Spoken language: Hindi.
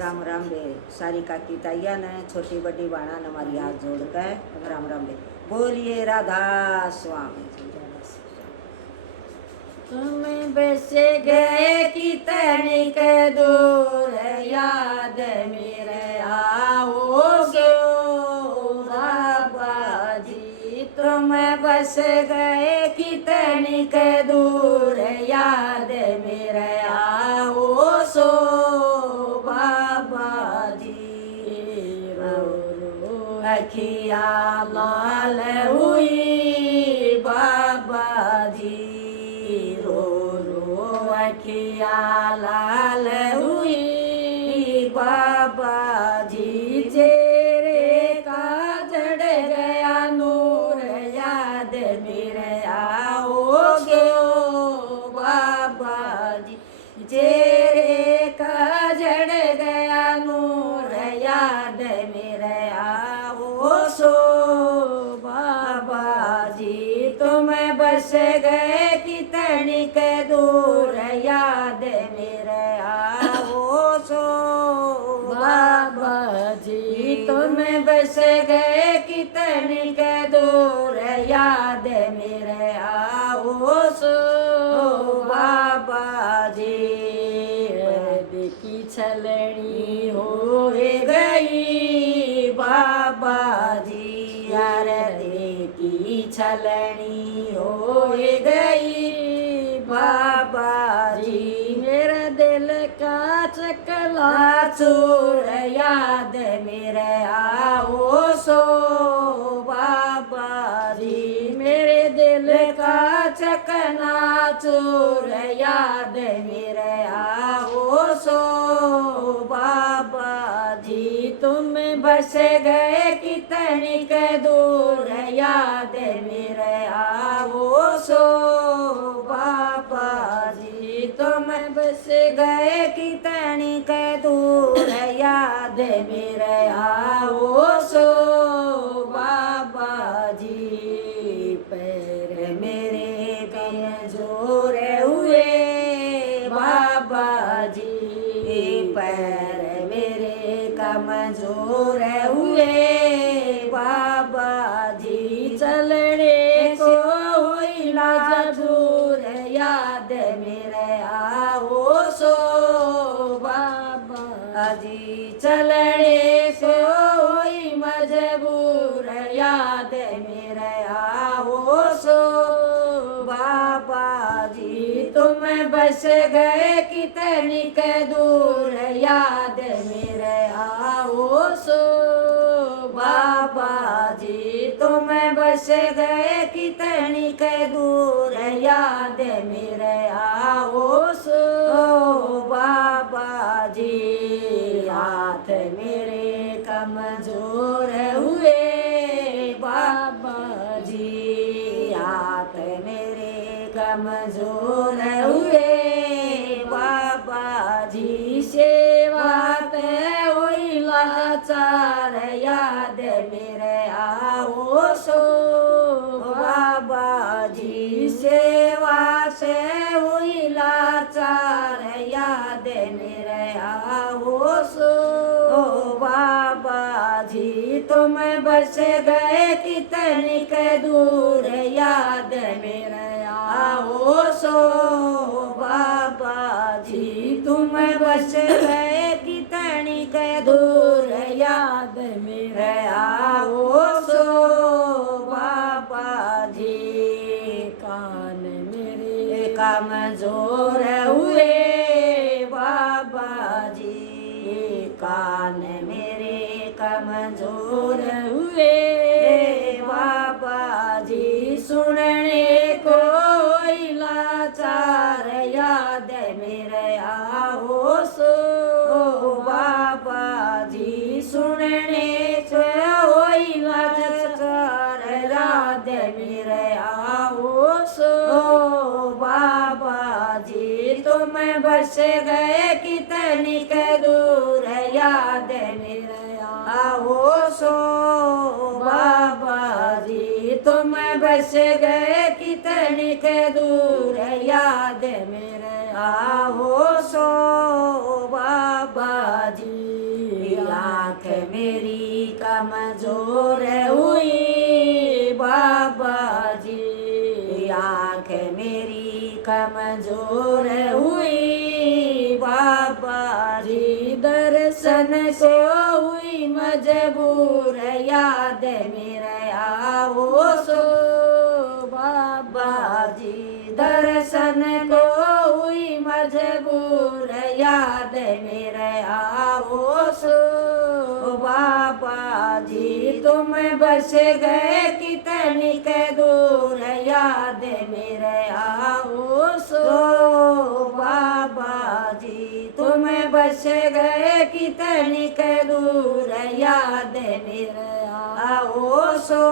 राम राम बे सारी काकी ताइया ने छोटी बड़ी बाणा ने हमारी हाथ जोड़ कर राम राम बे बोलिए राधा स्वामी जी। तुम बस गए कितनी के दूर याद मेरे आओगे बाबा जी। तुम बस गए कितनी के दूर याद मेरे आओ सो बाबा जी। रो रो अखिया लाल हुई बाबा जी। अखिया लाल हुई बाबा जी। चेहरे का जड़ गया नूर याद मेरे आओगे बाबा जी। चेहरे का जड़ गया नूर याद मेरे आओ सो बाबा जी। तुम बस गए कितनी के दूर याद मेरे आओ सो बाबा जी। तुम बस गए कितनी के दूर याद मेरे आओ सो बाबा जी। की छलनी हो गई बाबा जी। यार की छलनी हो गई बाबा जी। मेरा दिल का चकला चूर याद मेरे आओ सो बाबा जी। मेरे दिल का चकना चूर याद मेरे आओ सो बाबा जी। तुम बस गए कितनी के दूर याद मेरे आओ सो बाबा जी। तुम बस गए कितनी के दूर याद मेरे आओ सो बाबा जी। पैर मेरे कमजोर हुए बाबा जी। पैर मेरे कमजोर हुए बाबा जी। चलने को हुई मजबूर याद मेरे आओ सो बाबा जी। चलने को हुई मजबूर याद मेरे आओ सो बाबा जी। तुम बस गए कितनी के दूर याद मेरे आओ सो बाबा जी। तुम बस गए कितनी के दूर याद मेरे आओ सो बाबा जी। हाथ मेरे कमजोर हुए बाबा जी। हाथ मेरे कमजोर हुए बाबा जी। सेवा ते हुई लाचार याद मेरे आओ सो बाबा जी। सेवा से हुई लाचार याद मेरे आओ सो बाबा जी। तुम बस गए कितनी के दूर याद मेरे आओ सो बाबा जी। तुम बस गए कितनी के दूर याद मेरे आओ सो बाबा जी। कान मेरे कमजोर हुए बाबा जी। कान मेरे कमजोर हुए बाबा जी। सुनने को लाचार याद मेरे आओ सो बाबा जी। सुनने को लाचार याद मेरे आओ सो बाबा जी। तुम बस गए कितनी के दूर याद मेरे आओ सो बाबा जी। तुम बस गए कितनी के दूर याद मेरे आओ सो बाबा जी। आँख मेरी कमजोर हुई बाबा जी, आँख मेरी कमजोर हुई बाबा जी, दर्शन को हुई मजबूर, याद मेरे आओ सो बाबा जी, दर्शन को हुई मजबूर, याद मेरे आओ सो बाबा जी, तुम बस गए कितनी के दूर, याद मेरे आओ सो बाबा जी, तुम बस गए कितनी के दूर, याद मेरे आओ सो